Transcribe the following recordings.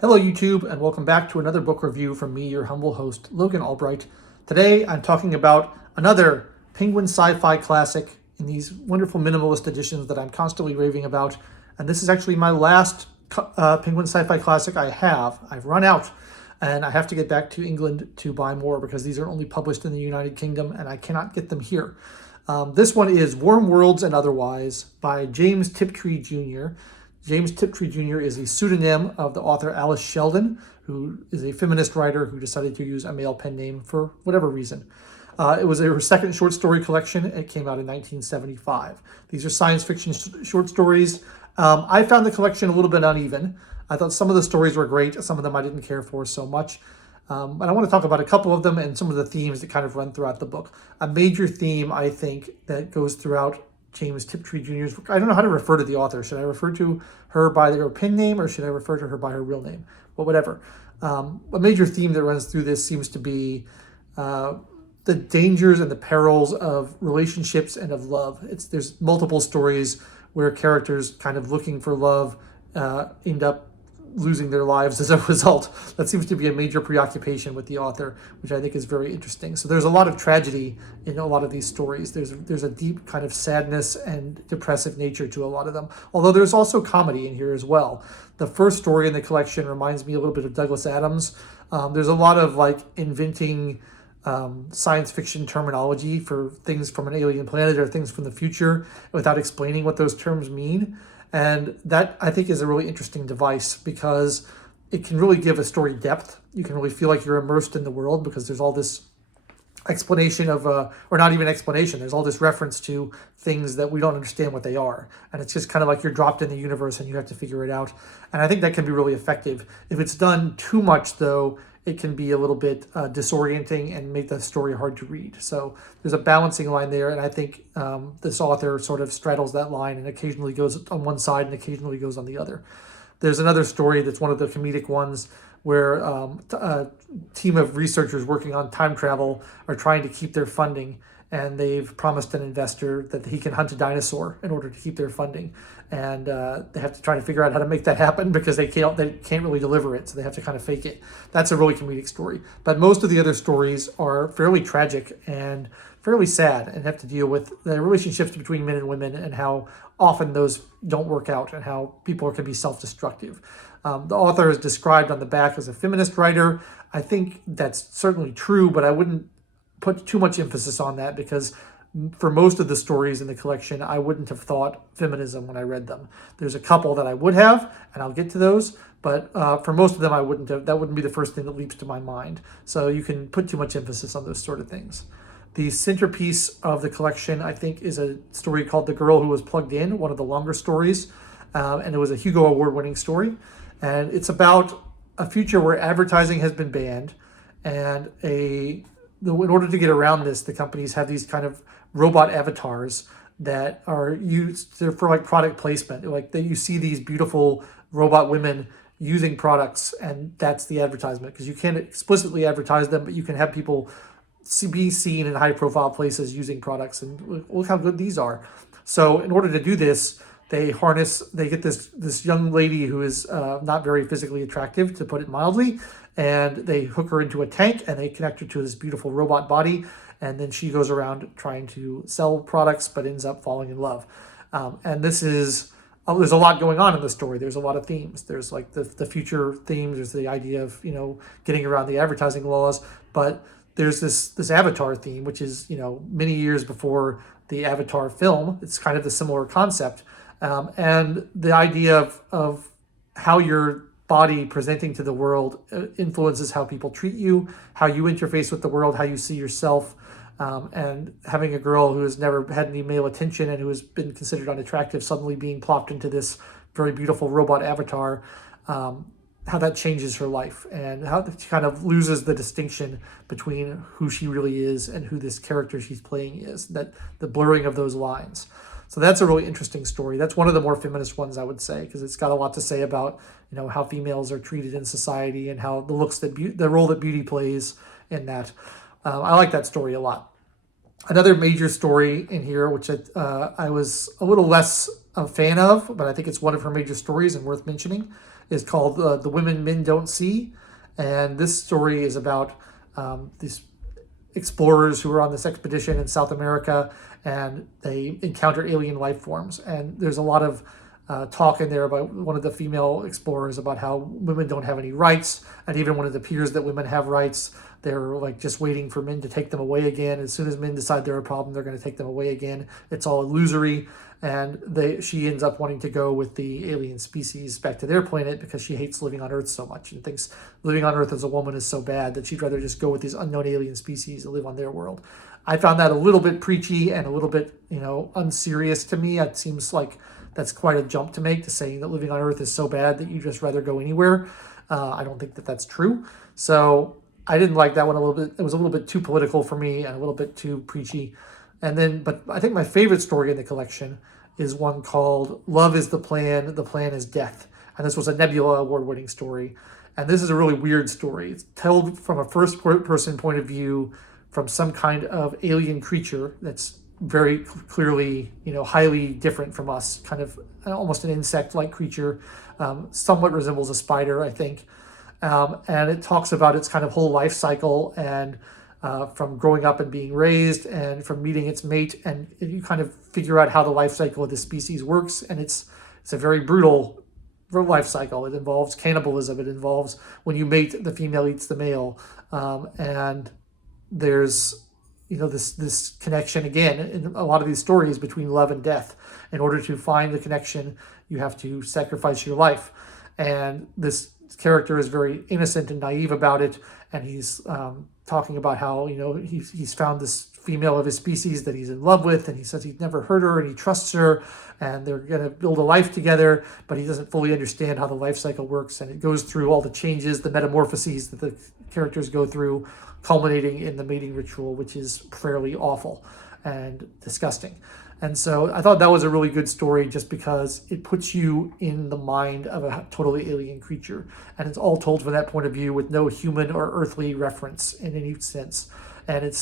Hello YouTube, and welcome back to another book review from me, your humble host, Logan Albright. Today I'm talking about another Penguin sci-fi classic in these wonderful minimalist editions that I'm constantly raving about. And this is actually my last Penguin sci-fi classic I have. I've run out, and I have to get back to England to buy more because these are only published in the United Kingdom and I cannot get them here. This one is Warm Worlds and Otherwise by James Tiptree Jr. James Tiptree Jr. is a pseudonym of the author Alice Sheldon, who is a feminist writer who decided to use a male pen name for whatever reason. It was her second short story collection. It came out in 1975. These are science fiction short stories. I found the collection a little bit uneven. I thought some of the stories were great. Some of them I didn't care for so much. But I want to talk about a couple of them and some of the themes that kind of run throughout the book. A major theme, I think, that goes throughout James Tiptree Jr.'s book. I don't know how to refer to the author. Should I refer to her by her pen name or should I refer to her by her real name? Well, whatever. A major theme that runs through this seems to be the dangers and the perils of relationships and of love. There's multiple stories where characters kind of looking for love end up losing their lives as a result. That seems to be a major preoccupation with the author, which I think is very interesting. So there's a lot of tragedy in a lot of these stories. There's a deep kind of sadness and depressive nature to a lot of them, although there's also comedy in here as well. The first story in the collection reminds me a little bit of Douglas Adams. There's a lot of like inventing science fiction terminology for things from an alien planet or things from the future without explaining what those terms mean. And that, I think, is a really interesting device because it can really give a story depth. You can really feel like you're immersed in the world because there's all this explanation of, or not even explanation, there's all this reference to things that we don't understand what they are. And it's just kind of like you're dropped in the universe and you have to figure it out. And I think that can be really effective. If it's done too much, though, it can be a little bit disorienting and make the story hard to read. So there's a balancing line there, and I think this author sort of straddles that line and occasionally goes on one side and occasionally goes on the other. There's another story that's one of the comedic ones where a team of researchers working on time travel are trying to keep their funding, and they've promised an investor that he can hunt a dinosaur in order to keep their funding. And they have to try to figure out how to make that happen because they can't really deliver it, so they have to kind of fake it. That's a really comedic story. But most of the other stories are fairly tragic and fairly sad and have to deal with the relationships between men and women and how often those don't work out and how people can be self-destructive. The author is described on the back as a feminist writer. I think that's certainly true, but I wouldn't put too much emphasis on that because for most of the stories in the collection, I wouldn't have thought feminism when I read them. There's a couple that I would have, and I'll get to those, but for most of them, I wouldn't have. That wouldn't be the first thing that leaps to my mind. So you can put too much emphasis on those sort of things. The centerpiece of the collection, I think, is a story called The Girl Who Was Plugged In, one of the longer stories, and it was a Hugo Award-winning story. And it's about a future where advertising has been banned, and in order to get around this, the companies have these kind of robot avatars that are used for like product placement. Like you see these beautiful robot women using products, and that's the advertisement because you can't explicitly advertise them, but you can have people be seen in high-profile places using products, and look how good these are. So in order to do this, they get this young lady who is not very physically attractive, to put it mildly, and they hook her into a tank and they connect her to this beautiful robot body, and then she goes around trying to sell products but ends up falling in love. And there's a lot going on in the story. There's a lot of themes. There's like the future themes. There's the idea of getting around the advertising laws, but there's this Avatar theme, which is many years before the Avatar film. It's kind of a similar concept. And the idea of how your body presenting to the world influences how people treat you, how you interface with the world, how you see yourself, and having a girl who has never had any male attention and who has been considered unattractive suddenly being plopped into this very beautiful robot avatar, how that changes her life and how she kind of loses the distinction between who she really is and who this character she's playing is, that the blurring of those lines. So that's a really interesting story. That's one of the more feminist ones, I would say, because it's got a lot to say about how females are treated in society and how the role that beauty plays in that. I like that story a lot. Another major story in here, which I was a little less a fan of, but I think it's one of her major stories and worth mentioning, is called The Women Men Don't See. And this story is about these explorers who are on this expedition in South America, and they encounter alien life forms. And there's a lot of talk in there about one of the female explorers about how women don't have any rights, and even when it appears that women have rights, they're like just waiting for men to take them away again. As soon as men decide they're a problem, they're going to take them away again. It's all illusory, and she ends up wanting to go with the alien species back to their planet because she hates living on Earth so much and thinks living on Earth as a woman is so bad that she'd rather just go with these unknown alien species and live on their world. I found that a little bit preachy and a little bit, unserious to me. It seems like that's quite a jump to make, to saying that living on Earth is so bad that you just rather go anywhere. I don't think that that's true. So I didn't like that one a little bit. It was a little bit too political for me and a little bit too preachy. But I think my favorite story in the collection is one called Love is the Plan is Death. And this was a Nebula award-winning story. And this is a really weird story. It's told from a first-person point of view from some kind of alien creature that's very clearly, highly different from us, kind of almost an insect-like creature, somewhat resembles a spider, I think. And it talks about its kind of whole life cycle, and from growing up and being raised and from meeting its mate, and you kind of figure out how the life cycle of the species works. And it's a very brutal life cycle. It involves cannibalism. It involves when you mate, the female eats the male. And there's, this connection again in a lot of these stories between love and death. In order to find the connection, you have to sacrifice your life. And this character is very innocent and naive about it. And he's talking about how, he's found this female of his species that he's in love with, and he says he's never hurt her and he trusts her, and they're going to build a life together, but he doesn't fully understand how the life cycle works. And it goes through all the changes, the metamorphoses that the characters go through, culminating in the mating ritual, which is fairly awful and disgusting. And so I thought that was a really good story just because it puts you in the mind of a totally alien creature. And it's all told from that point of view with no human or earthly reference in any sense. And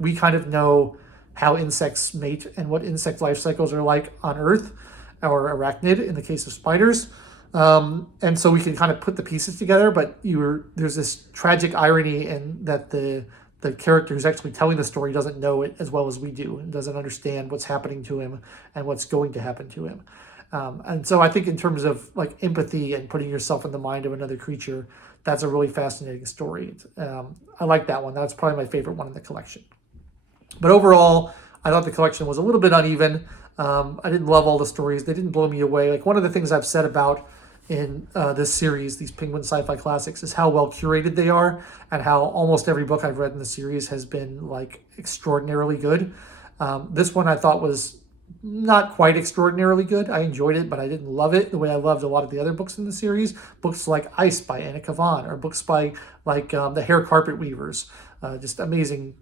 we kind of know how insects mate and what insect life cycles are like on Earth, or arachnid in the case of spiders. And so we can kind of put the pieces together, but there's this tragic irony in that the character who's actually telling the story doesn't know it as well as we do, and doesn't understand what's happening to him and what's going to happen to him. And so I think in terms of like empathy and putting yourself in the mind of another creature, that's a really fascinating story. I like that one. That's probably my favorite one in the collection. But overall, I thought the collection was a little bit uneven. I didn't love all the stories. They didn't blow me away. Like, one of the things I've said about in this series, these Penguin Sci-Fi Classics, is how well curated they are, and how almost every book I've read in the series has been like extraordinarily good. This one I thought was not quite extraordinarily good. I enjoyed it, but I didn't love it the way I loved a lot of the other books in the series. Books like Ice by Anna Kavan, or books by The Hair Carpet Weavers. Just amazing,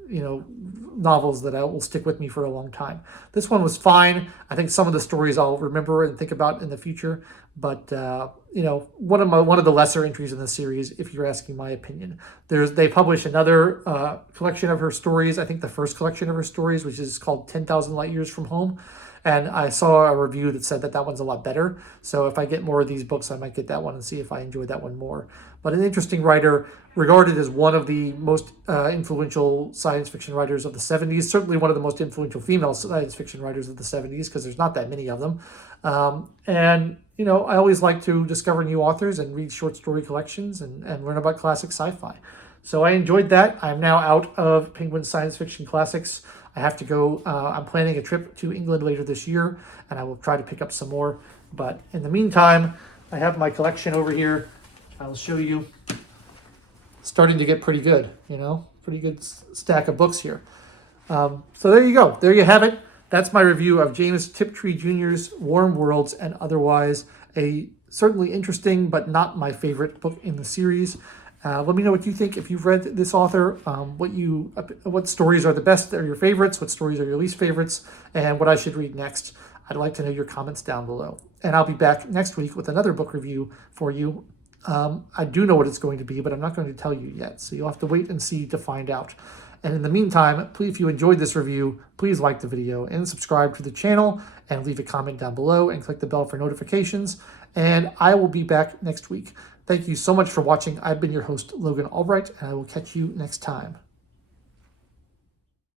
novels that will stick with me for a long time. This one was fine. I think some of the stories I'll remember and think about in the future, but one of the lesser entries in the series, if you're asking my opinion. They publish another collection of her stories. I think the first collection of her stories, which is called 10,000 Light Years from Home. And I saw a review that said that one's a lot better. So if I get more of these books, I might get that one and see if I enjoy that one more. But an interesting writer, regarded as one of the most influential science fiction writers of the 70s, certainly one of the most influential female science fiction writers of the 70s, because there's not that many of them. I always like to discover new authors and read short story collections and learn about classic sci-fi. So I enjoyed that. I'm now out of Penguin Science Fiction Classics. I have to go. I'm planning a trip to England later this year, and I will try to pick up some more. But in the meantime, I have my collection over here. I'll show you. Starting to get pretty good, pretty good stack of books here. So there you go. There you have it. That's my review of James Tiptree Jr.'s Warm Worlds and Otherwise, a certainly interesting but not my favorite book in the series. Let me know what you think if you've read this author, what stories are the best, are your favorites, what stories are your least favorites, and what I should read next. I'd like to know your comments down below. And I'll be back next week with another book review for you. I do know what it's going to be, but I'm not going to tell you yet. So you'll have to wait and see to find out. And in the meantime, please, if you enjoyed this review, please like the video and subscribe to the channel and leave a comment down below and click the bell for notifications. And I will be back next week. Thank you so much for watching. I've been your host, Logan Albright, and I will catch you next time.